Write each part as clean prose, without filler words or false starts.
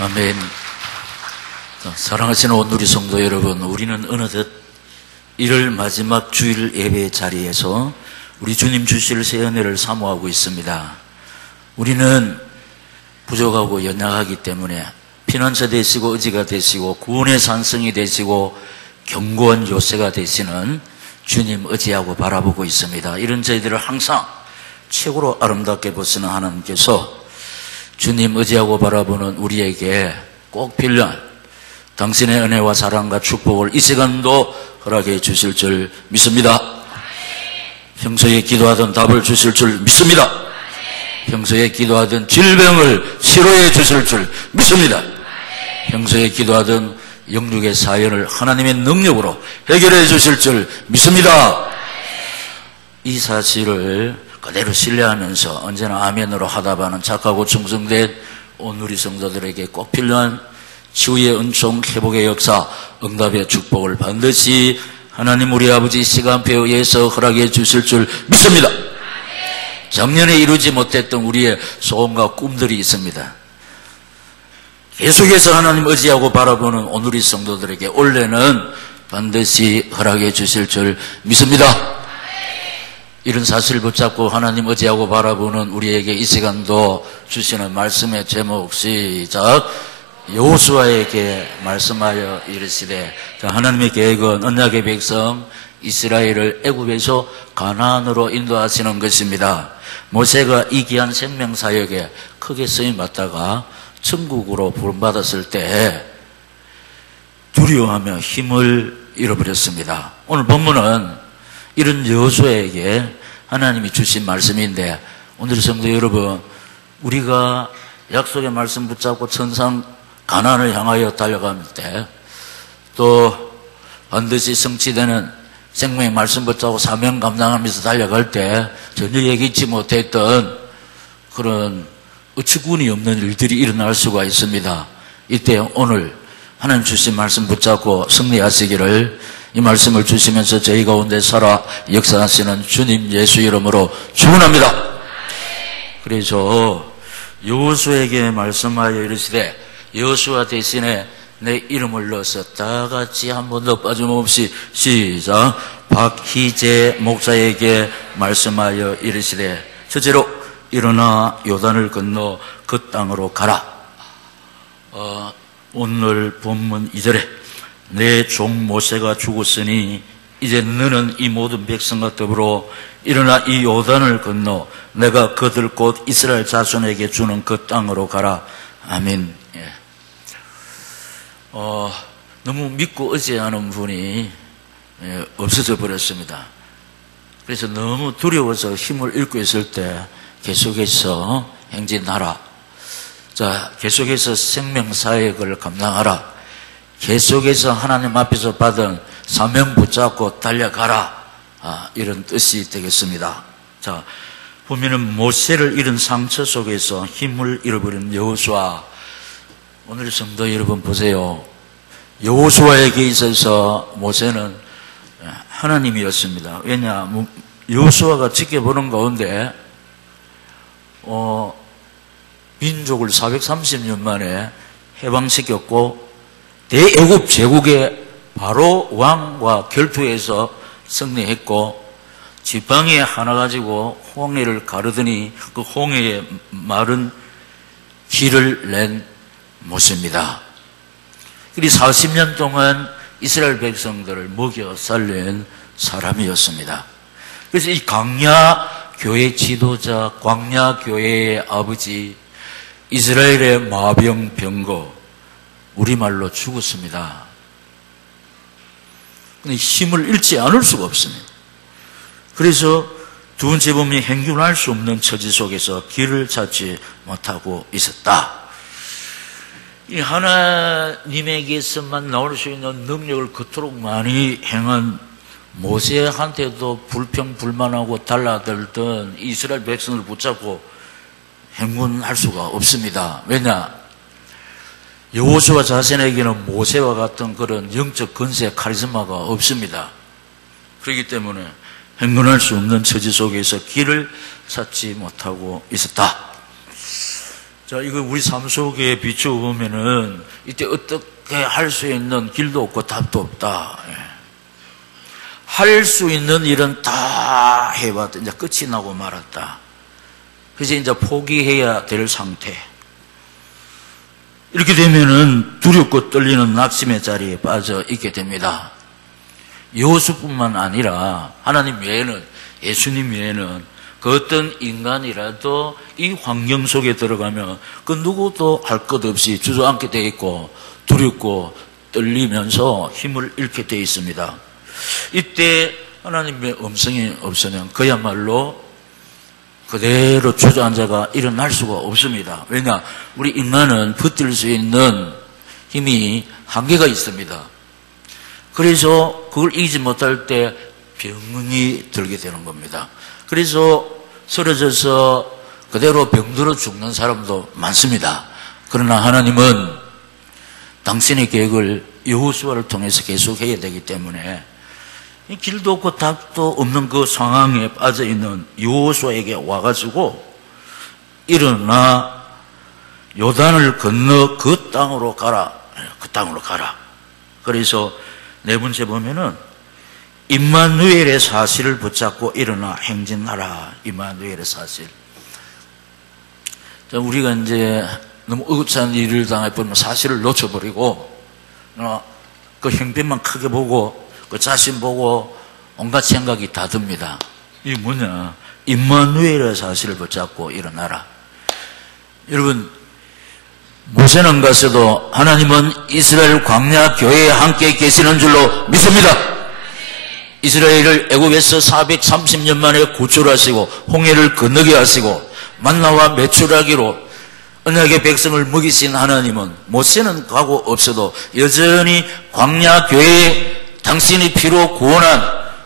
아멘. 사랑하시는 온누리 성도 여러분, 우리는 어느덧 1월 마지막 주일 예배 자리에서 우리 주님 주실 새 은혜를 사모하고 있습니다. 우리는 부족하고 연약하기 때문에 피난처 되시고 의지가 되시고 구원의 산성이 되시고 견고한 요새가 되시는 주님 의지하고 바라보고 있습니다. 이런 저희들을 항상 최고로 아름답게 보시는 하나님께서 주님 의지하고 바라보는 우리에게 꼭 필요한 당신의 은혜와 사랑과 축복을 이 시간도 허락해 주실 줄 믿습니다. 평소에 기도하던 답을 주실 줄 믿습니다. 평소에 기도하던 질병을 치료해 주실 줄 믿습니다. 평소에 기도하던 영육의 사연을 하나님의 능력으로 해결해 주실 줄 믿습니다. 이 사실을 그대로 신뢰하면서 언제나 아멘으로 하답하는 착하고 충성된 온누리 성도들에게 꼭 필요한 치유의 은총, 회복의 역사, 응답의 축복을 반드시 하나님 우리 아버지 시간표에 의해서 허락해 주실 줄 믿습니다. 작년에 이루지 못했던 우리의 소원과 꿈들이 있습니다. 계속해서 하나님 의지하고 바라보는 온누리 성도들에게 올해는 반드시 허락해 주실 줄 믿습니다. 이런 사실을 붙잡고 하나님 의지하고 바라보는 우리에게 이 시간도 주시는 말씀의 제목 시작. 여호수아에게 말씀하여 이르시되, 하나님의 계획은 언약의 백성 이스라엘을 애굽에서 가나안으로 인도하시는 것입니다. 모세가 이 귀한 생명사역에 크게 쓰임 받다가 천국으로 부름받았을 때 두려워하며 힘을 잃어버렸습니다. 오늘 본문은 이런 여호수아에게 하나님이 주신 말씀인데, 오늘 성도 여러분, 우리가 약속의 말씀 붙잡고 천상 가나안을 향하여 달려갈 때, 또 반드시 성취되는 생명의 말씀 붙잡고 사명 감당하면서 달려갈 때 전혀 예기치 못했던 그런 어처구니 없는 일들이 일어날 수가 있습니다. 이때 오늘 하나님 주신 말씀 붙잡고 승리하시기를, 이 말씀을 주시면서 저희 가운데 살아 역사하시는 주님 예수 이름으로 축원합니다. 그래서 여호수아에게 말씀하여 이르시되, 여호수아 대신에 내 이름을 넣어서 다 같이 한 번도 빠짐없이 시작. 박희재 목사에게 말씀하여 이르시되, 첫째로 일어나 요단을 건너 그 땅으로 가라. 오늘 본문 2절에 내 종 모세가 죽었으니 이제 너는 이 모든 백성과 더불어 일어나 이 요단을 건너 내가 그들 곧 이스라엘 자손에게 주는 그 땅으로 가라. 아멘. 예. 너무 믿고 의지하는 분이 없어져 버렸습니다. 그래서 너무 두려워서 힘을 잃고 있을 때 계속해서 행진하라. 자, 계속해서 생명사역을 감당하라. 계속해서 하나님 앞에서 받은 사명 붙잡고 달려가라. 이런 뜻이 되겠습니다. 자, 보면은 모세를 잃은 상처 속에서 힘을 잃어버린 여호수아. 오늘 성도 여러분 보세요. 여호수아에게 있어서 모세는 하나님이었습니다. 왜냐, 여호수아가 지켜보는 가운데 민족을 430년 만에 해방시켰고 대애굽 제국의 바로 왕과 결투해서 승리했고, 지팡이에 하나 가지고 홍해를 가르더니 그 홍해에 마른 길을 낸 모세입니다. 그리 40년 동안 이스라엘 백성들을 먹여 살린 사람이었습니다. 그래서 이 광야 교회 지도자, 광야 교회의 아버지, 이스라엘의 마병병거, 우리말로 죽었습니다. 근데 힘을 잃지 않을 수가 없습니다. 그래서 두 번째 보면 행군할 수 없는 처지 속에서 길을 찾지 못하고 있었다. 이 하나님에게서만 나올 수 있는 능력을 그토록 많이 행한 모세한테도 불평불만하고 달라들던 이스라엘 백성을 붙잡고 행군할 수가 없습니다. 왜냐? 여호수아 자신에게는 모세와 같은 그런 영적 건세 카리스마가 없습니다. 그렇기 때문에 행군할 수 없는 처지 속에서 길을 찾지 못하고 있었다. 자, 이거 우리 삶 속에 비추어 보면은 이때 어떻게 할 수 있는 길도 없고 답도 없다. 할 수 있는 일은 다 해봤다. 이제 끝이 나고 말았다. 그래서 이제 포기해야 될 상태. 이렇게 되면은 두렵고 떨리는 낙심의 자리에 빠져 있게 됩니다. 여호수뿐만 아니라 하나님 외에는, 예수님 외에는 그 어떤 인간이라도 이 환경 속에 들어가면 그 누구도 할 것 없이 주저앉게 돼 있고 두렵고 떨리면서 힘을 잃게 돼 있습니다. 이때 하나님의 음성이 없으면 그야말로 그대로 주저앉아가 일어날 수가 없습니다. 왜냐? 우리 인간은 버틸 수 있는 힘이 한계가 있습니다. 그래서 그걸 이기지 못할 때 병이 들게 되는 겁니다. 그래서 쓰러져서 그대로 병들어 죽는 사람도 많습니다. 그러나 하나님은 당신의 계획을 여호수아를 통해서 계속해야 되기 때문에 길도 없고 답도 없는 그 상황에 빠져있는 여호수아에게 와가지고 일어나 요단을 건너 그 땅으로 가라. 그 땅으로 가라. 그래서 네 번째 보면은 임마누엘의 사실을 붙잡고 일어나 행진하라. 임마누엘의 사실. 자, 우리가 이제 너무 의젓한 일을 당해보면 사실을 놓쳐버리고 그 형편만 크게 보고 그 자신 보고 온갖 생각이 다 듭니다. 이게 뭐냐? 임마누엘의 사실을 붙잡고 일어나라. 여러분, 모세는 갔어도 하나님은 이스라엘 광야 교회에 함께 계시는 줄로 믿습니다. 이스라엘을 애굽에서 430년 만에 구출하시고 홍해를 건너게 하시고 만나와 메추라기로 언약의 백성을 먹이신 하나님은 모세는 가고 없어도 여전히 광야 교회에 당신이 피로 구원한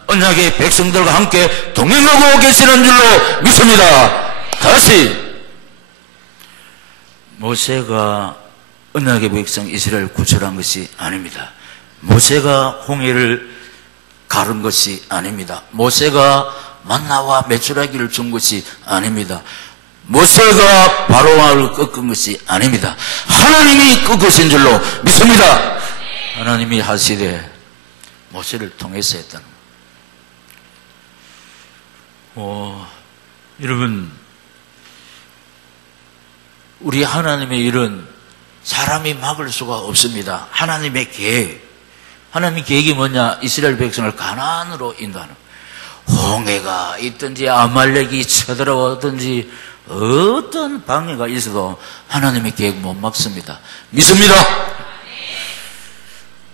언약의 백성들과 함께 동행하고 계시는 줄로 믿습니다. 다시 모세가 언약의 백성 이스라엘 구출한 것이 아닙니다. 모세가 홍해를 가른 것이 아닙니다. 모세가 만나와 메추라기를 준 것이 아닙니다. 모세가 바로왕을 꺾은 것이 아닙니다. 하나님이 꺾으신 줄로 믿습니다. 하나님이 하시되 모세를 통해서 했다는 여러분, 우리 하나님의 일은 사람이 막을 수가 없습니다. 하나님의 계획. 하나님의 계획이 뭐냐? 이스라엘 백성을 가나안으로 인도하는. 홍해가 있든지 아말렉이 쳐들어오든지 어떤 방해가 있어도 하나님의 계획 못 막습니다. 믿습니다.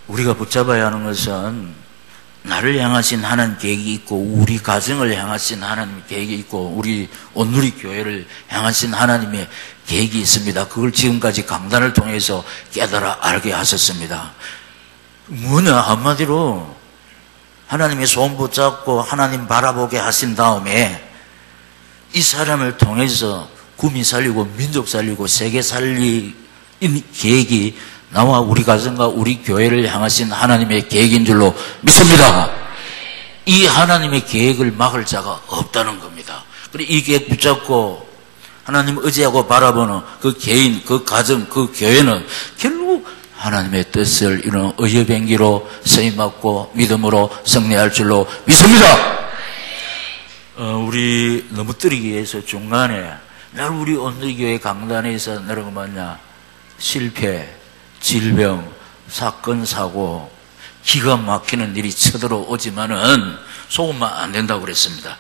우리가 붙잡아야 하는 것은 나를 향하신 하나님 계획이 있고 우리 가정을 향하신 하나님의 계획이 있고 우리 온누리 교회를 향하신 하나님의 계획이 있습니다. 그걸 지금까지 강단을 통해서 깨달아 알게 하셨습니다. 뭐냐? 한마디로 하나님의 손 붙잡고 하나님 바라보게 하신 다음에 이 사람을 통해서 구민 살리고 민족 살리고 세계 살리는 계획이 나와 우리 가정과 우리 교회를 향하신 하나님의 계획인 줄로 믿습니다. 이 하나님의 계획을 막을 자가 없다는 겁니다. 그리고 이 계획 붙잡고 하나님 의지하고 바라보는 그 개인, 그 가정, 그 교회는 결국 하나님의 뜻을 이루는 의의 병기로 쓰임받고 믿음으로 승리할 줄로 믿습니다. 우리 너무 뜨리기 위해서 중간에 날 우리 온누리교회 강단에서 내려가 봤냐? 실패, 질병, 사건, 사고, 기가 막히는 일이 쳐들어오지만은 속으면 안 된다고 그랬습니다.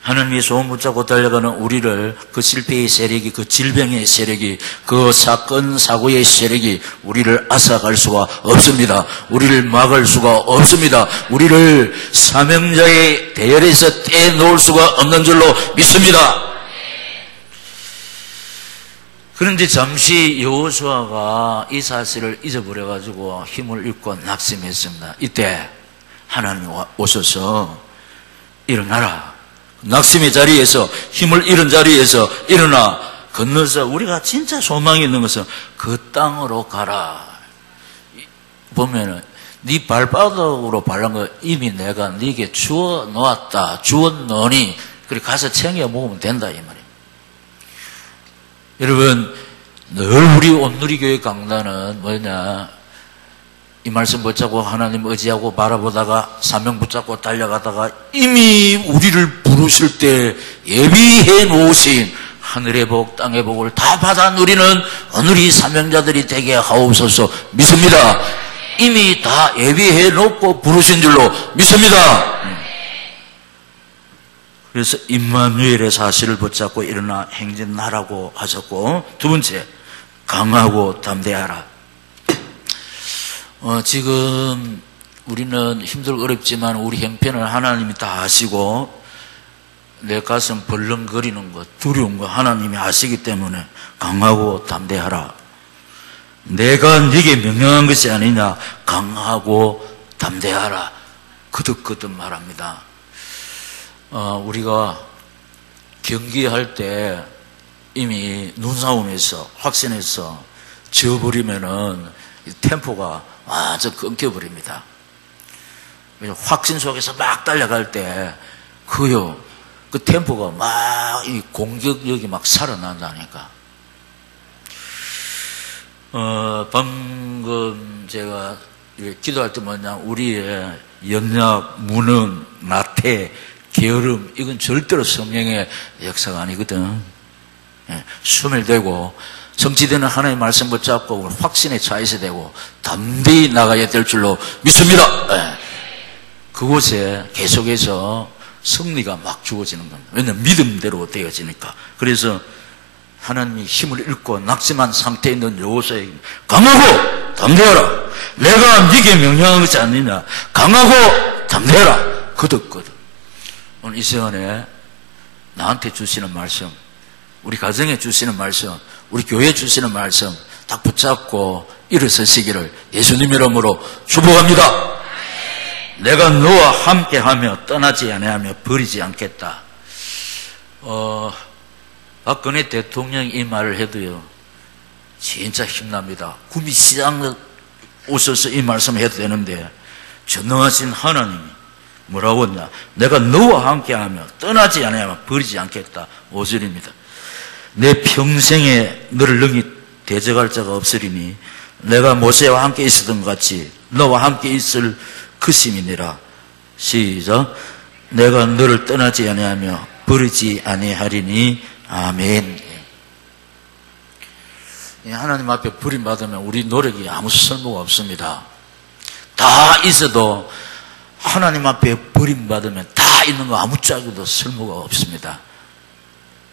하나님의 소원 붙잡고 달려가는 우리를 그 실패의 세력이, 그 질병의 세력이, 그 사건, 사고의 세력이 우리를 앗아갈 수가 없습니다. 우리를 막을 수가 없습니다. 우리를 사명자의 대열에서 떼놓을 수가 없는 줄로 믿습니다. 그런데 잠시 여호수아가 이 사실을 잊어버려가지고 힘을 잃고 낙심했습니다. 이때 하나님이 오셔서 일어나라. 낙심의 자리에서, 힘을 잃은 자리에서 일어나 건너서 우리가 진짜 소망이 있는 것은 그 땅으로 가라. 보면은 네 발바닥으로 발른 거 이미 내가 네게 주어 놓았다. 주어 놓으니 그래 가서 챙겨 먹으면 된다 이 말이에요. 여러분, 늘 우리 온누리교회 강단은 뭐냐, 이 말씀 붙잡고 하나님 의지하고 바라보다가 사명 붙잡고 달려가다가 이미 우리를 부르실 때 예비해 놓으신 하늘의 복 땅의 복을 다 받아 누리는 오늘이 사명자들이 되게 하옵소서 믿습니다. 이미 다 예비해 놓고 부르신 줄로 믿습니다. 그래서 임마누엘의 사실을 붙잡고 일어나 행진하라고 하셨고, 두 번째, 강하고 담대하라. 지금 우리는 힘들고 어렵지만 우리 형편을 하나님이 다 아시고 내 가슴 벌렁거리는 것, 두려운 것 하나님이 아시기 때문에 강하고 담대하라. 내가 네게 명령한 것이 아니냐. 강하고 담대하라. 거듭거듭 말합니다. 우리가 경기할 때 이미 눈싸움에서 확신해서 져버리면은 템포가 완전 끊겨버립니다. 확신 속에서 막 달려갈 때 그 템포가 막 이 공격력이 막 살아난다니까. 방금 제가 기도할 때 뭐냐, 우리의 연약, 무능, 나태, 게으름, 이건 절대로 성령의 역사가 아니거든. 숨을 대고 성취되는 하나님의 말씀 붙잡고 확신에 차 있어야 되고 담대히 나가야 될 줄로 믿습니다. 그곳에 계속해서 승리가 막 주어지는 겁니다. 왜냐하면 믿음대로 되어지니까. 그래서 하나님이 힘을 잃고 낙심한 상태에 있는 여호수아에게 강하고 담대하라. 내가 네게 명령한 것이 아니냐. 강하고 담대하라. 거듭거듭. 오늘 이 시간에 나한테 주시는 말씀, 우리 가정에 주시는 말씀, 우리 교회에 주시는 말씀 딱 붙잡고 일어서시기를 예수님 이름으로 축복합니다. 내가 너와 함께하며 떠나지 아니하며 버리지 않겠다. 박근혜 대통령이 이 말을 해도요, 진짜 힘납니다. 구미 시장 오셔서 이 말씀을 해도 되는데, 전능하신 하나님이 뭐라고 했냐. 내가 너와 함께하며 떠나지 아니하며 버리지 않겠다. 5절입니다. 내 평생에 너를 능히 대적할 자가 없으리니 내가 모세와 함께 있었던 것 같이 너와 함께 있을 그 심이니라. 시작. 내가 너를 떠나지 아니하며 버리지 아니하리니. 아멘. 하나님 앞에 버림받으면 우리 노력이 아무 쓸모가 없습니다. 다 있어도 하나님 앞에 버림받으면 다 있는 거 아무짝에도 쓸모가 없습니다.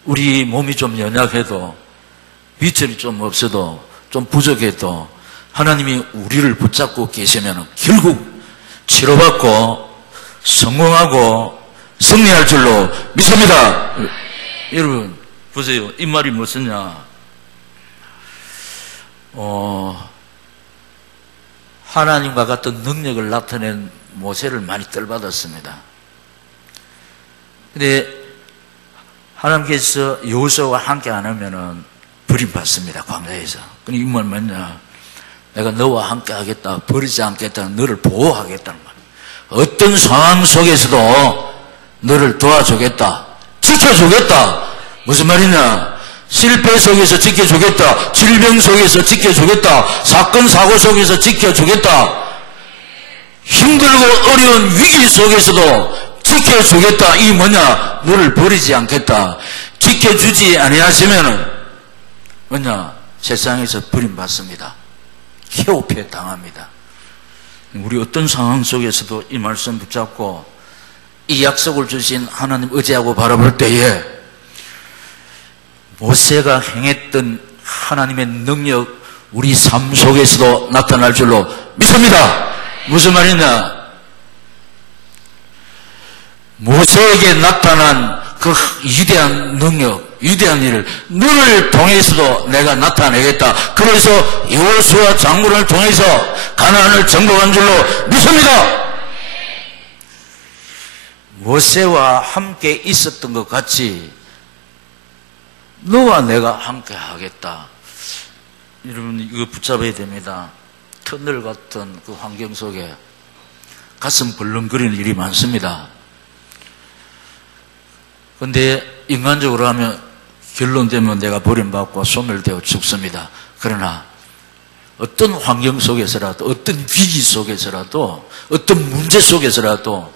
우리 몸이 좀 연약해도, 비철이 좀 없어도, 좀 부족해도 하나님이 우리를 붙잡고 계시면 결국 치료받고 성공하고 승리할 줄로 믿습니다. 여러분 보세요. 이 말이 무엇이냐. 하나님과 같은 능력을 나타낸 모세를 많이 떨받았습니다. 근데 하나님께서 여호수아와 함께 안 하면은 버림받습니다. 광야에서. 근데 이 말 뭐냐. 내가 너와 함께 하겠다. 버리지 않겠다. 너를 보호하겠다는 말. 어떤 상황 속에서도 너를 도와주겠다. 지켜주겠다. 무슨 말이냐. 실패 속에서 지켜주겠다. 질병 속에서 지켜주겠다. 사건 사고 속에서 지켜주겠다. 힘들고 어려운 위기 속에서도 지켜주겠다. 이 뭐냐. 너를 버리지 않겠다. 지켜주지 아니하시면은 뭐냐. 세상에서 버림받습니다. 케오피에 당합니다. 우리 어떤 상황 속에서도 이 말씀 붙잡고 이 약속을 주신 하나님 의지하고 바라볼 때에 모세가 행했던 하나님의 능력 우리 삶 속에서도 나타날 줄로 믿습니다. 무슨 말이냐. 모세에게 나타난 그 위대한 능력, 위대한 일을 너를 통해서도 내가 나타내겠다. 그래서 여호수아 장군을 통해서 가나안을 정복한 줄로 믿습니다. 모세와 함께 있었던 것 같이 너와 내가 함께 하겠다. 여러분 이거 붙잡아야 됩니다. 터널 같은 그 환경 속에 가슴 벌렁거리는 일이 많습니다. 근데 인간적으로 하면 결론 되면 내가 버림받고 소멸되어 죽습니다. 그러나 어떤 환경 속에서라도, 어떤 위기 속에서라도, 어떤 문제 속에서라도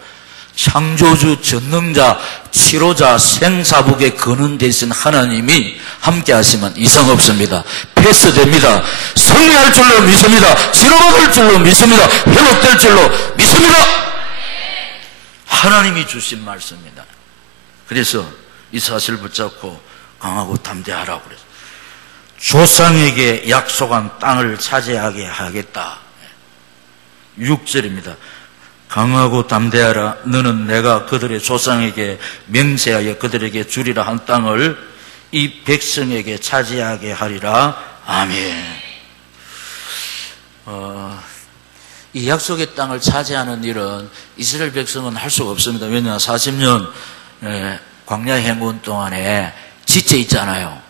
창조주, 전능자, 치료자, 생사복의 근원 되신 하나님이 함께 하시면 이상 없습니다. 패스됩니다. 승리할 줄로 믿습니다. 치료받을 줄로 믿습니다. 회복될 줄로 믿습니다. 하나님이 주신 말씀입니다. 그래서 이 사실을 붙잡고 강하고 담대하라고 그랬어요. 조상에게 약속한 땅을 차지하게 하겠다. 6절입니다. 강하고 담대하라. 너는 내가 그들의 조상에게 맹세하여 그들에게 주리라 한 땅을 이 백성에게 차지하게 하리라. 아멘. 이 약속의 땅을 차지하는 일은 이스라엘 백성은 할 수가 없습니다. 왜냐하면 40년 광야 행군 동안에 지쳐 있잖아요.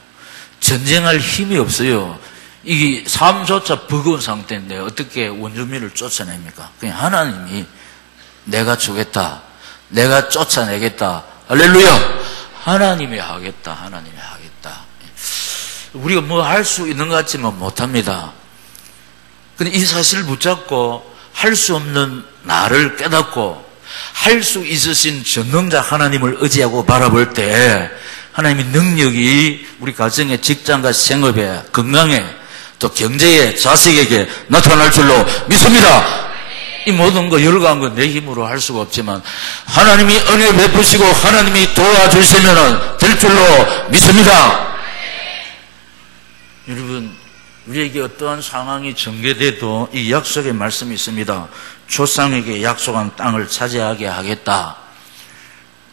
전쟁할 힘이 없어요. 이 삶조차 버거운 상태인데 어떻게 원주민을 쫓아냅니까? 그냥 하나님이 내가 주겠다, 내가 쫓아내겠다. 할렐루야. 하나님이 하겠다, 하나님이 하겠다. 우리가 뭐 할 수 있는 것 같지만 못합니다. 근데 이 사실을 붙잡고 할 수 없는 나를 깨닫고 할 수 있으신 전능자 하나님을 의지하고 바라볼 때 하나님의 능력이 우리 가정의 직장과 생업에, 건강에, 또 경제에, 자식에게 나타날 줄로 믿습니다. 이 모든 거, 열거한 거 내 힘으로 할 수가 없지만 하나님이 은혜 베푸시고 하나님이 도와주시면 될 줄로 믿습니다. 여러분, 우리에게 어떠한 상황이 전개돼도 이 약속의 말씀이 있습니다. 조상에게 약속한 땅을 차지하게 하겠다.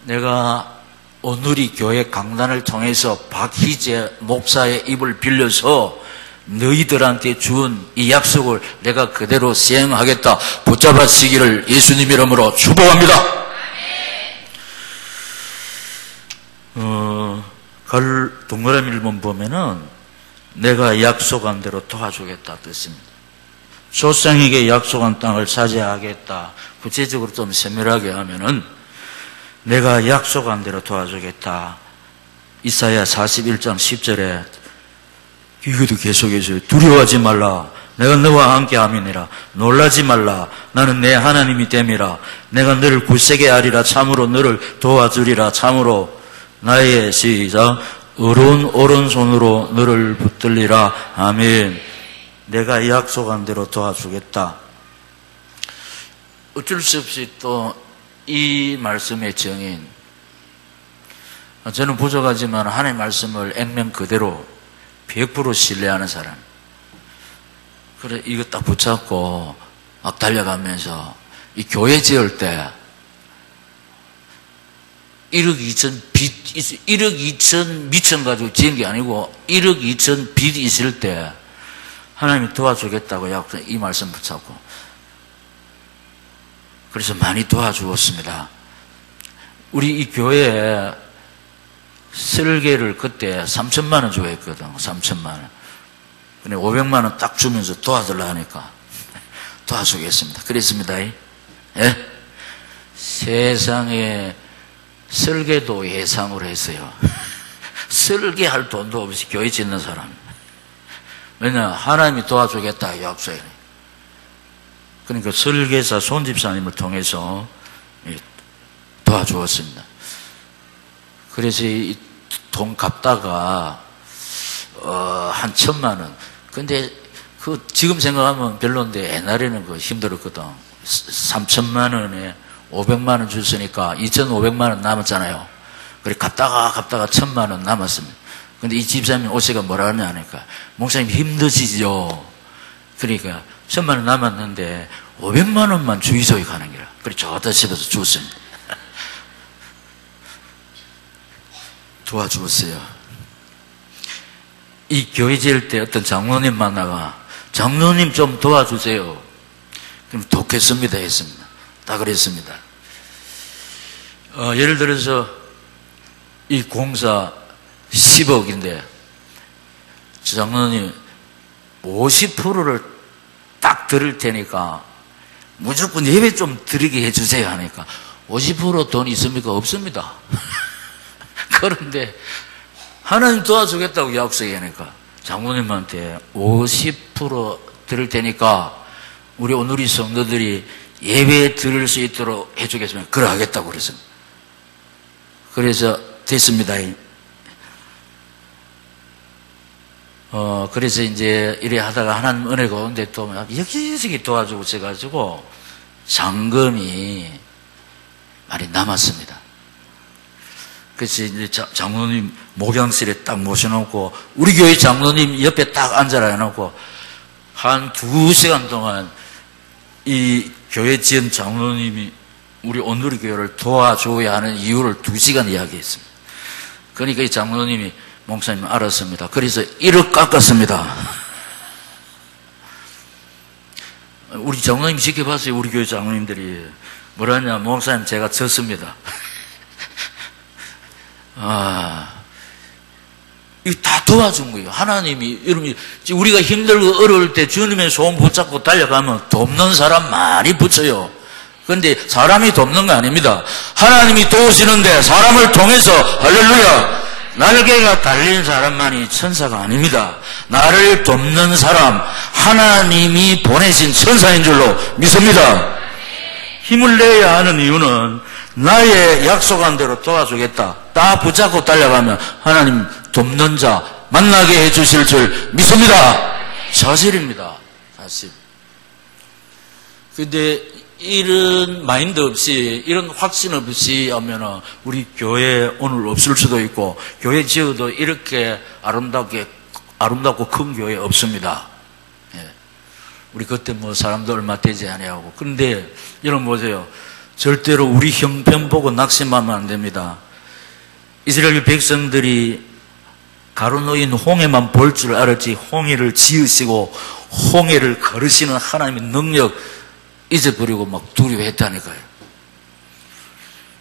내가 오늘이 교회 강단을 통해서 박희재 목사의 입을 빌려서 너희들한테 준 이 약속을 내가 그대로 시행하겠다. 붙잡아시기를 예수님 이름으로 축복합니다. 동그라미를 보면은 내가 약속한 대로 도와주겠다 뜻입니다. 조상에게 약속한 땅을 차지하겠다. 구체적으로 좀 세밀하게 하면은 내가 약속한 대로 도와주겠다. 이사야 41장 10절에 이것도 계속해서 두려워하지 말라. 내가 너와 함께 함이니라. 놀라지 말라. 나는 내 하나님이 됨이라. 내가 너를 굳세게 하리라. 참으로 너를 도와주리라. 참으로 나의 시작 의로운 오른손으로 너를 붙들리라. 아멘. 내가 약속한 대로 도와주겠다. 어쩔 수 없이 또 이 말씀의 정인, 저는 부족하지만 하나님의 말씀을 액면 그대로 100% 신뢰하는 사람. 그래, 이거 딱 붙잡고 막 달려가면서 이 교회 지을 때 1억 2천 빚, 1억 2천 미천 가지고 지은 게 아니고 1억 2천 빚이 있을 때 하나님이 도와주겠다고 약속, 이 말씀 붙잡고. 그래서 많이 도와주었습니다. 우리 이 교회에 설계를 그때 3천만 원 주고 했거든. 3천만 원. 근데 500만 원 딱 주면서 도와달라 하니까 도와주겠습니다. 그랬습니다. 예? 세상에 설계도 예상으로 했어요. 설계할 돈도 없이 교회 짓는 사람. 왜냐, 하나님이 도와주겠다 약속해. 그러니까 설계사 손집사님을 통해서 도와주었습니다. 그래서 이 돈 갚다가 한 1,000만 원. 근데 그 지금 생각하면 별로인데 옛날에는 그 힘들었거든. 3,000만 원에 500만 원 줬으니까 2,500만 원 남았잖아요. 그래 갚다가 1,000만 원 남았습니다. 근데 이 집사님 오세가 뭐라 하냐니까 목사님 힘드시죠. 그러니까 1,000만 원 남았는데 500만 원만 주의소에 가는 거라. 그래 좋다 싶어서 줬습니다. 도와주었어요. 이 교회 지을 때 어떤 장로님 만나가 장로님 좀 도와주세요. 그럼 돕겠습니다 했습니다. 다 그랬습니다. 예를 들어서 이 공사 10억인데 장로님 50%를 딱 드릴 테니까 무조건 예배 좀 드리게 해주세요 하니까 50% 돈 있습니까? 없습니다. 그런데 하나님 도와주겠다고 약속하니까 장로님한테 50% 드릴 테니까 우리 오누리 성도들이 예배 드릴 수 있도록 해주겠으면 그래 하겠다고 그랬습니다. 그래서 됐습니다. 그래서 이제 이래 하다가 하나님 은혜가 오는데 또 여기저기 도와주고 해가지고 잔금이 많이 남았습니다. 그래서 이제 장로님 목양실에 딱 모셔놓고 우리 교회 장로님 옆에 딱 앉아라 해놓고 한 2시간 동안 이 교회 지은 장로님이 우리 온누리 교회를 도와줘야 하는 이유를 2시간 이야기했습니다. 그러니까 이 장로님이 목사님 알았습니다. 그래서 1억 깎았습니다. 우리 장로님 지켜봤어요. 우리 교회 장로님들이 뭐라냐, 목사님 제가 졌습니다. 이거 다 도와준 거예요. 하나님이, 여러분, 우리가 힘들고 어려울 때 주님의 손 붙잡고 달려가면 돕는 사람 많이 붙여요. 그런데 사람이 돕는 거 아닙니다. 하나님이 도우시는데 사람을 통해서, 할렐루야, 날개가 달린 사람만이 천사가 아닙니다. 나를 돕는 사람, 하나님이 보내신 천사인 줄로 믿습니다. 힘을 내야 하는 이유는 나의 약속한 대로 도와주겠다. 다 붙잡고 달려가면 하나님 돕는 자 만나게 해주실 줄 믿습니다. 사실입니다. 사실. 근데 이런 마인드 없이, 이런 확신 없이 하면 우리 교회 오늘 없을 수도 있고, 교회 지어도 이렇게 아름답고 큰 교회 없습니다. 예. 우리 그때 뭐 사람도 얼마 되지 아니하고. 그런데 여러분 보세요. 절대로 우리 형편 보고 낙심하면 안 됩니다. 이스라엘 백성들이 가로놓인 홍해만 볼 줄 알았지, 홍해를 지으시고 홍해를 걸으시는 하나님의 능력 잊어버리고 막 두려워했다니까요.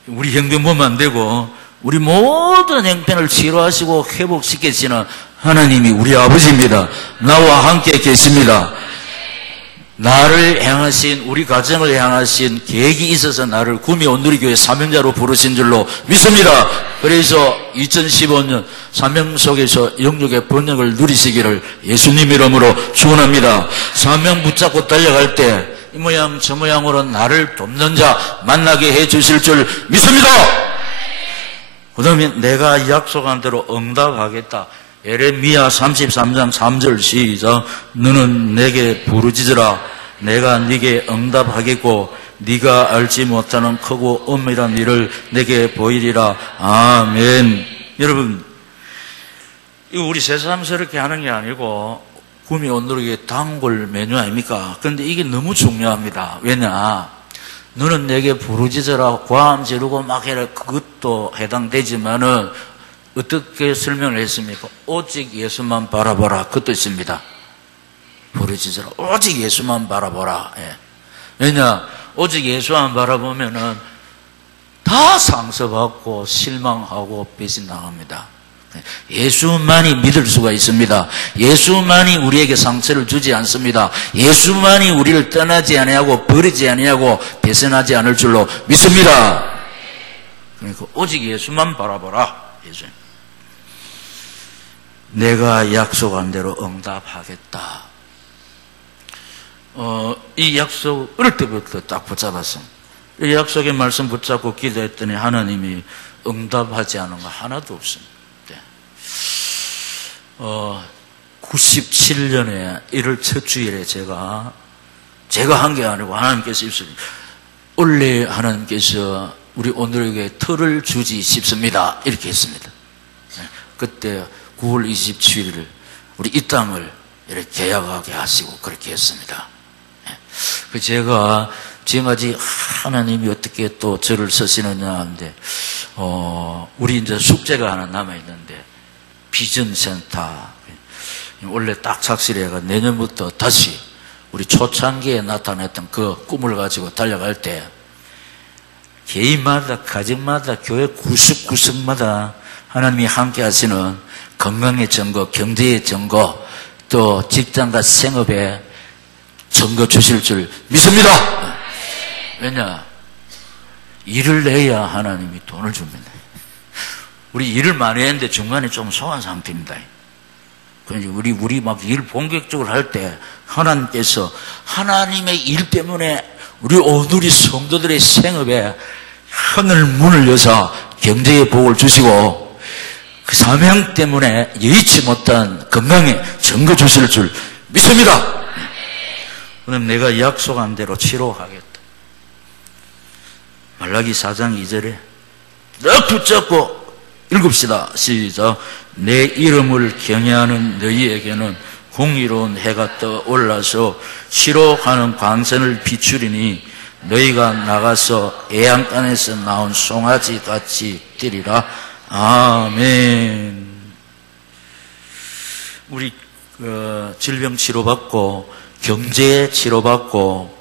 우리 형편 보면 안 되고 우리 모든 형편을 치료하시고 회복시키시는 하나님이 우리 아버지입니다. 나와 함께 계십니다. 나를 향하신, 우리 가정을 향하신 계획이 있어서 나를 구미 온누리교회 사명자로 부르신 줄로 믿습니다. 그래서 2015년 사명 속에서 영역의 번영을 누리시기를 예수님 이름으로 축원합니다. 사명 붙잡고 달려갈 때 이 모양 저 모양으로 나를 돕는 자 만나게 해 주실 줄 믿습니다. 그 다음에 내가 약속한 대로 응답하겠다. 예레미야 33장 3절 시작. 너는 내게 부르짖으라. 내가 네게 응답하겠고 네가 알지 못하는 크고 엄밀한 일을 내게 보이리라. 아멘. 여러분, 이거 우리 새삼스럽게 하는 게 아니고 구미 온누리교회 단골 메뉴 아닙니까? 그런데 이게 너무 중요합니다. 왜냐? 너는 내게 부르짖으라, 고함 지르고 막 해라. 그것도 해당되지만은 어떻게 설명을 했습니까? 오직 예수만 바라보라. 그 뜻입니다. 부르짖으라. 오직 예수만 바라보라. 예. 왜냐? 오직 예수만 바라보면은 다 상처받고 실망하고 배신당합니다. 예수만이 믿을 수가 있습니다. 예수만이 우리에게 상처를 주지 않습니다. 예수만이 우리를 떠나지 아니하고 버리지 아니하고 배신하지 않을 줄로 믿습니다. 그러니까 오직 예수만 바라보라. 예수. 내가 약속한 대로 응답하겠다. 이 약속 어릴 때부터 딱 붙잡았습니다. 이 약속의 말씀 붙잡고 기도했더니 하나님이 응답하지 않은 거 하나도 없습니다. 97년에 1월 첫 주일에 제가 한 게 아니고 하나님께서 입술이 원래 하나님께서 우리 오늘에게 터를 주지 싶습니다. 이렇게 했습니다. 그때 9월 27일 우리 이 땅을 이렇게 계약하게 하시고 그렇게 했습니다. 제가 지금까지 하나님이 어떻게 또 저를 쓰시느냐 하는데 우리 이제 숙제가 하나 남아있는데 비전센터 원래 딱 착실해가 내년부터 다시 우리 초창기에 나타났던 그 꿈을 가지고 달려갈 때 개인마다 가정마다 교회 구석구석마다 하나님이 함께 하시는 건강의 증거, 경제의 증거, 또 직장과 생업의 증거 주실 줄 믿습니다. 왜냐? 일을 내야 하나님이 돈을 줍니다. 우리 일을 많이 했는데 중간에 좀 소한 상태입니다. 그러니까 우리 막 일 본격적으로 할 때 하나님께서 하나님의 일 때문에 우리 오누리 성도들의 생업에 하늘 문을 여서 경제의 복을 주시고 그 사명 때문에 여의치 못한 건강에 증거 주실 줄 믿습니다. 그럼 내가 약속한 대로 치료하겠다. 말라기 4장 2절에 딱 붙잡고 읽읍시다. 시작. 내 이름을 경외하는 너희에게는 공의로운 해가 떠올라서 시록하는 광선을 비추리니 너희가 나가서 애양간에서 나온 송아지 같이 뛰리라. 아멘. 우리 질병 치료받고 경제 치료받고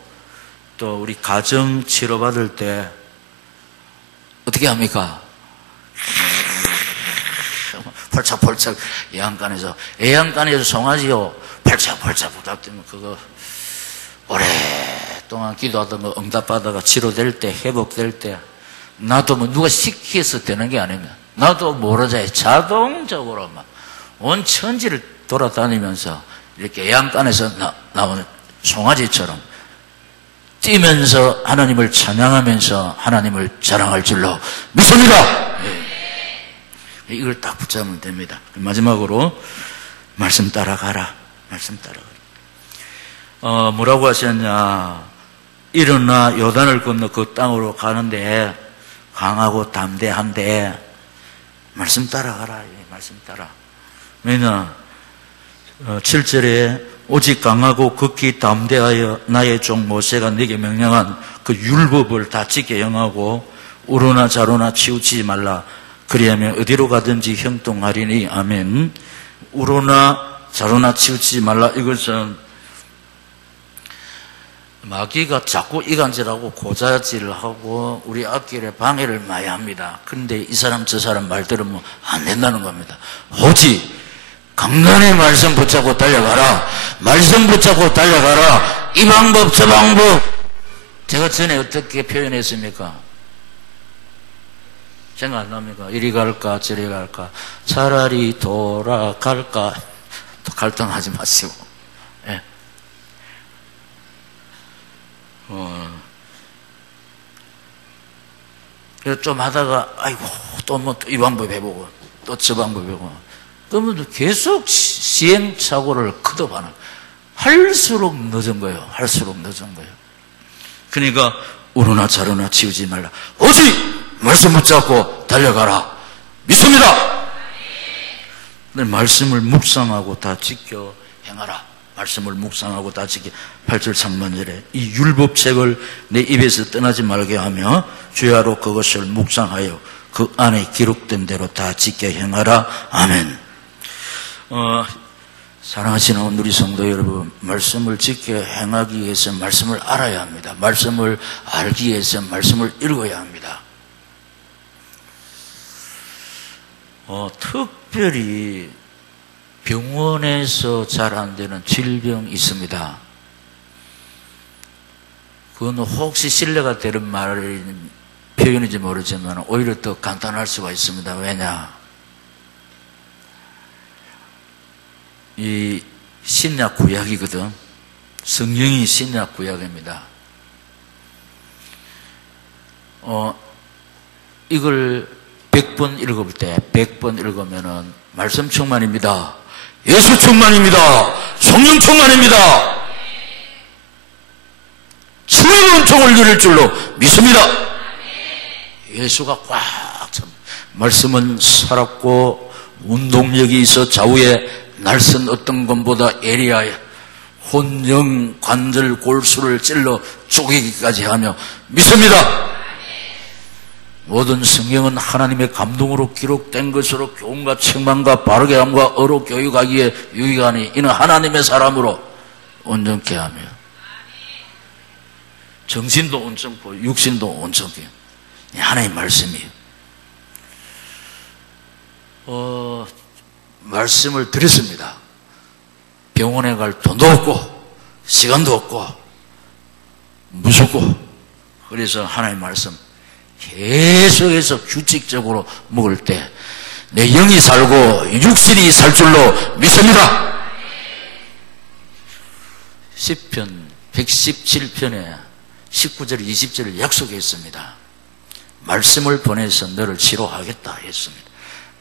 또 우리 가정 치료받을 때 어떻게 합니까? 펄짝펄짝 애양간에서 송아지요 펄짝펄짝 부탁드리면 그거 오랫동안 기도하던 거 응답받아가 치료될 때 회복될 때 나도 뭐 누가 시켜서 되는 게 아니면 나도 모르자 자동적으로 막 온 천지를 돌아다니면서 이렇게 애양간에서 나오는 송아지처럼 뛰면서 하나님을 찬양하면서 하나님을 자랑할 줄로 믿습니다. 이걸 딱 붙잡으면 됩니다. 마지막으로 말씀 따라가라. 말씀 따라가라. 뭐라고 하셨냐? 일어나 요단을 건너 그 땅으로 가는데 강하고 담대한데 말씀 따라가라. 말씀 따라. 왜냐? 7절에 오직 강하고 극히 담대하여 나의 종 모세가 네게 명령한 그 율법을 다 지켜 행하고 우로나 자로나 치우치지 말라. 그리하면 어디로 가든지 형통하리니. 아멘. 우로나 자로나 치우치지 말라. 이것은 마귀가 자꾸 이간질하고 고자질을 하고 우리 앞길에 방해를 많이 합니다. 그런데 이 사람 저 사람 말 들으면 안 된다는 겁니다. 오직 강단의 말씀 붙잡고 달려가라. 말씀 붙잡고 달려가라. 이 방법 저 방법. 제가 전에 어떻게 표현했습니까? 생각 안 납니까? 이리 갈까 저리 갈까 차라리 돌아갈까. 또 갈등하지 마시고. 예. 그래서 좀 하다가 아이고 또 뭐 이 방법 해보고 또 저 방법 해보고 그러면 계속 시행착오를 거듭하는. 할수록 늦은 거예요. 할수록 늦은 거예요. 그러니까 우로나 자로나 치우지 말라. 오직 말씀 붙잡고 달려가라. 믿습니다. 말씀을 묵상하고 다 지켜 행하라. 말씀을 묵상하고 다 지켜. 8절 3번절에 이 율법책을 내 입에서 떠나지 말게 하며 주야로 그것을 묵상하여 그 안에 기록된 대로 다 지켜 행하라. 아멘. 사랑하시는 우리 성도 여러분, 말씀을 지켜 행하기 위해서 말씀을 알아야 합니다. 말씀을 알기 위해서 말씀을 읽어야 합니다. 특별히 병원에서 잘 안 되는 질병이 있습니다. 그건 혹시 신뢰가 되는 표현인지 모르지만 오히려 더 간단할 수가 있습니다. 왜냐? 이 신약 구약이거든. 성경이 신약 구약입니다. 이걸 100번 읽을 때 100번 읽으면은 말씀 충만입니다. 예수 충만입니다. 성령 충만입니다. 주의 은총을 누릴 줄로 믿습니다. 예수가 꽉 참. 말씀은 살았고 운동력이 있어 좌우에 날선 어떤 것보다 예리하여 혼영 관절 골수를 찔러 쪼개기까지 하며 믿습니다. 모든 성경은 하나님의 감동으로 기록된 것으로 교훈과 책망과 바르게 함과 어로 교육하기에 유익하니 이는 하나님의 사람으로 온전케 하며 정신도 온전고 육신도 온전케 하나님의 말씀이에요. 말씀을 드렸습니다. 병원에 갈 돈도 없고 시간도 없고 무섭고 그래서 하나님의 말씀 계속해서 규칙적으로 먹을 때 내 영이 살고 육신이 살 줄로 믿습니다. 시편 117편에 19절 20절을 약속했습니다. 말씀을 보내서 너를 치료하겠다 했습니다.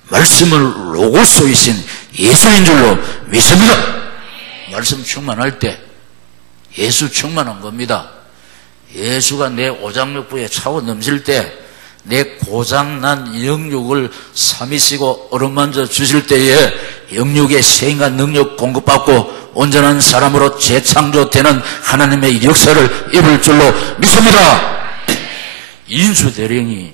말씀을 로고스이신 예수인 줄로 믿습니다. 말씀 충만할 때 예수 충만한 겁니다. 예수가 내 오장육부에 차고 넘칠 때 내 고장난 영육을 삼위시고 어루만져 주실 때에 영육의 세인간 능력 공급받고 온전한 사람으로 재창조되는 하나님의 역사를 입을 줄로 믿습니다. 인수 대령이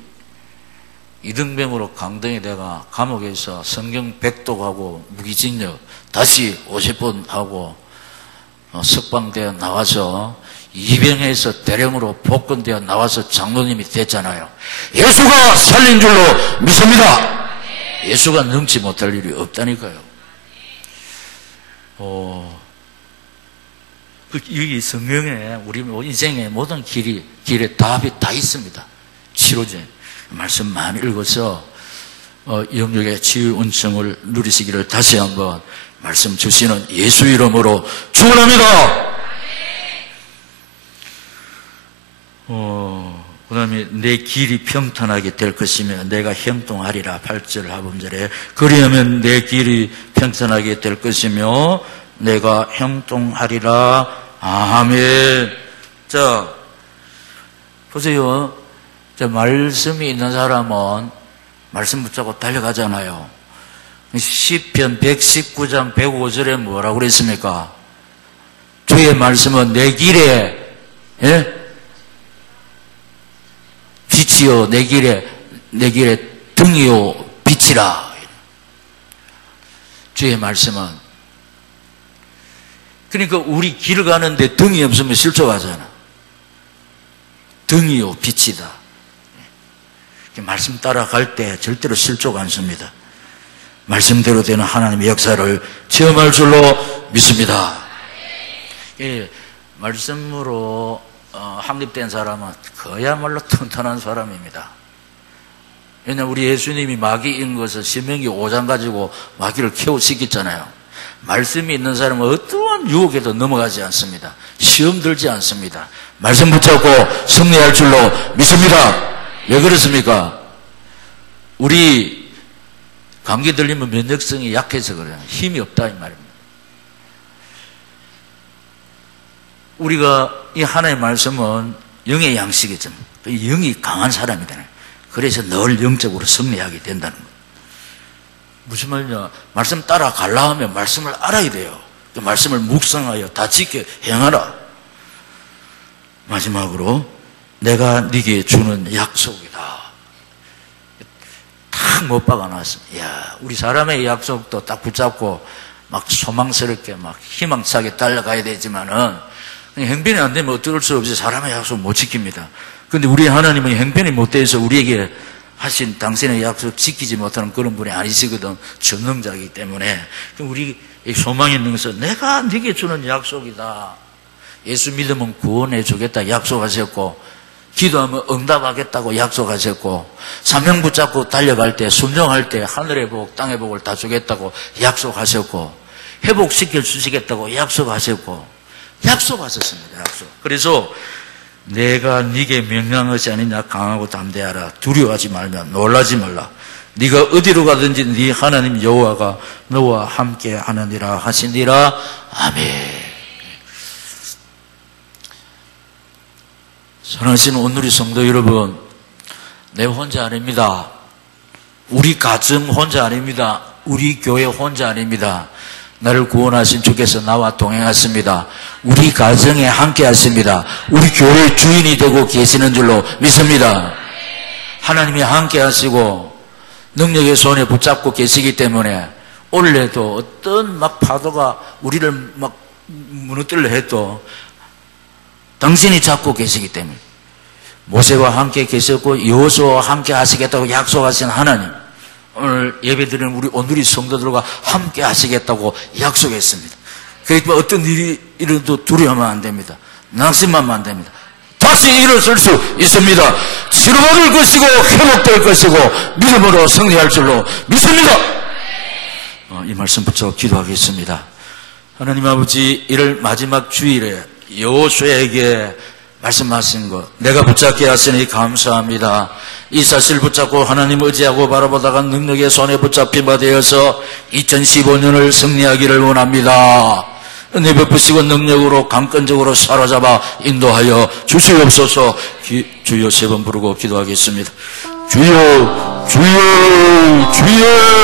이등병으로 강등이 돼가 감옥에서 성경 100독하고 무기징역 다시 50번 하고 석방되어 나와서 이병에서 대령으로 복권되어 나와서 장로님이 됐잖아요. 예수가 살린 줄로 믿습니다. 예수가 능치 못할 일이 없다니까요. 여기 성경에 우리 인생의 모든 길에 답이 다 있습니다. 치료제 말씀 많이 읽어서 영역의 치유 은총을 누리시기를 다시 한번 말씀 주시는 예수 이름으로 축원합니다. 그 다음에 내 길이 평탄하게 될 것이며 내가 형통하리라 8절 하범절에 그리하면 내 길이 평탄하게 될 것이며 내가 형통하리라. 아멘. 자, 보세요. 자, 말씀이 있는 사람은 말씀 붙잡고 달려가잖아요. 시편 119장 105절에 뭐라고 그랬습니까? 주의 말씀은 내 길에 빛이요 내 길에 등이요 빛이라. 주의 말씀은 그러니까 우리 길을 가는데 등이 없으면 실족하잖아. 등이요 빛이다. 말씀 따라갈 때 절대로 실족 않습니다. 말씀대로 되는 하나님의 역사를 체험할 줄로 믿습니다. 예, 말씀으로 확립된 사람은 그야말로 튼튼한 사람입니다. 왜냐하면 우리 예수님이 마귀인 것을 신명기 5장 가지고 마귀를 케어시켰잖아요. 말씀이 있는 사람은 어떠한 유혹에도 넘어가지 않습니다. 시험 들지 않습니다. 말씀 붙잡고 승리할 줄로 믿습니다. 왜 그렇습니까? 우리 감기 들리면 면역성이 약해서 그래요. 힘이 없다 이 말입니다. 우리가 이 하나님의 말씀은 영의 양식이죠. 영이 강한 사람이다. 그래서 늘 영적으로 승리하게 된다는 거예요. 무슨 말이냐? 말씀 따라가려 하면 말씀을 알아야 돼요. 그 말씀을 묵상하여 다 지켜 행하라. 마지막으로 내가 네게 주는 약속이다. 딱 못 박아놨습니다. 야, 우리 사람의 약속도 딱 붙잡고 막 소망스럽게 막 희망차게 달려가야 되지만은 행편이 안 되면 어쩔 수 없이 사람의 약속 못 지킵니다. 그런데 우리 하나님은 행편이 못 돼서 우리에게 하신 당신의 약속 지키지 못하는 그런 분이 아니시거든. 전능자이기 때문에 우리 소망이 있는 것은 내가 네게 주는 약속이다. 예수 믿으면 구원해 주겠다 약속하셨고 기도하면 응답하겠다고 약속하셨고 사명 붙잡고 달려갈 때 순종할 때 하늘의 복 땅의 복을 다 주겠다고 약속하셨고 회복시켜 주시겠다고 약속하셨고 약속하셨습니다. 약속. 그래서 내가 네게 명령한 것이 아니냐 강하고 담대하라. 두려워하지 말며 놀라지 말라. 네가 어디로 가든지 네 하나님 여호와가 너와 함께 하느니라 하시니라. 아멘. 사랑하시는 오늘의 성도 여러분, 내 혼자 아닙니다. 우리 가정 혼자 아닙니다. 우리 교회 혼자 아닙니다. 나를 구원하신 주께서 나와 동행하십니다. 우리 가정에 함께 하십니다. 우리 교회의 주인이 되고 계시는 줄로 믿습니다. 하나님이 함께 하시고 능력의 손에 붙잡고 계시기 때문에 올해도 어떤 막 파도가 우리를 막 무너뜨려 해도 당신이 잡고 계시기 때문에 모세와 함께 계셨고 여호수아와 함께 하시겠다고 약속하신 하나님, 오늘 예배드리는 우리 오늘의 성도들과 함께 하시겠다고 약속했습니다. 그러니까 어떤 일이 일어도 두려워하면 안 됩니다. 낙심하면 안 됩니다. 다 다시 일어설 수 있습니다. 치료받을 것이고 회복될 것이고 믿음으로 승리할 줄로 믿습니다. 이 말씀 붙잡고 기도하겠습니다. 하나님 아버지, 이를 마지막 주일에 여호수아에게 말씀하신 것 내가 붙잡게 하시니 감사합니다. 이 사실 붙잡고 하나님 의지하고 바라보다가 능력의 손에 붙잡힌 바 되어서 2015년을 승리하기를 원합니다. 은혜 베푸시고 능력으로 강건적으로 사로잡아 인도하여 주시옵소서. 주여 3번 부르고 기도하겠습니다. 주여, 주여, 주여.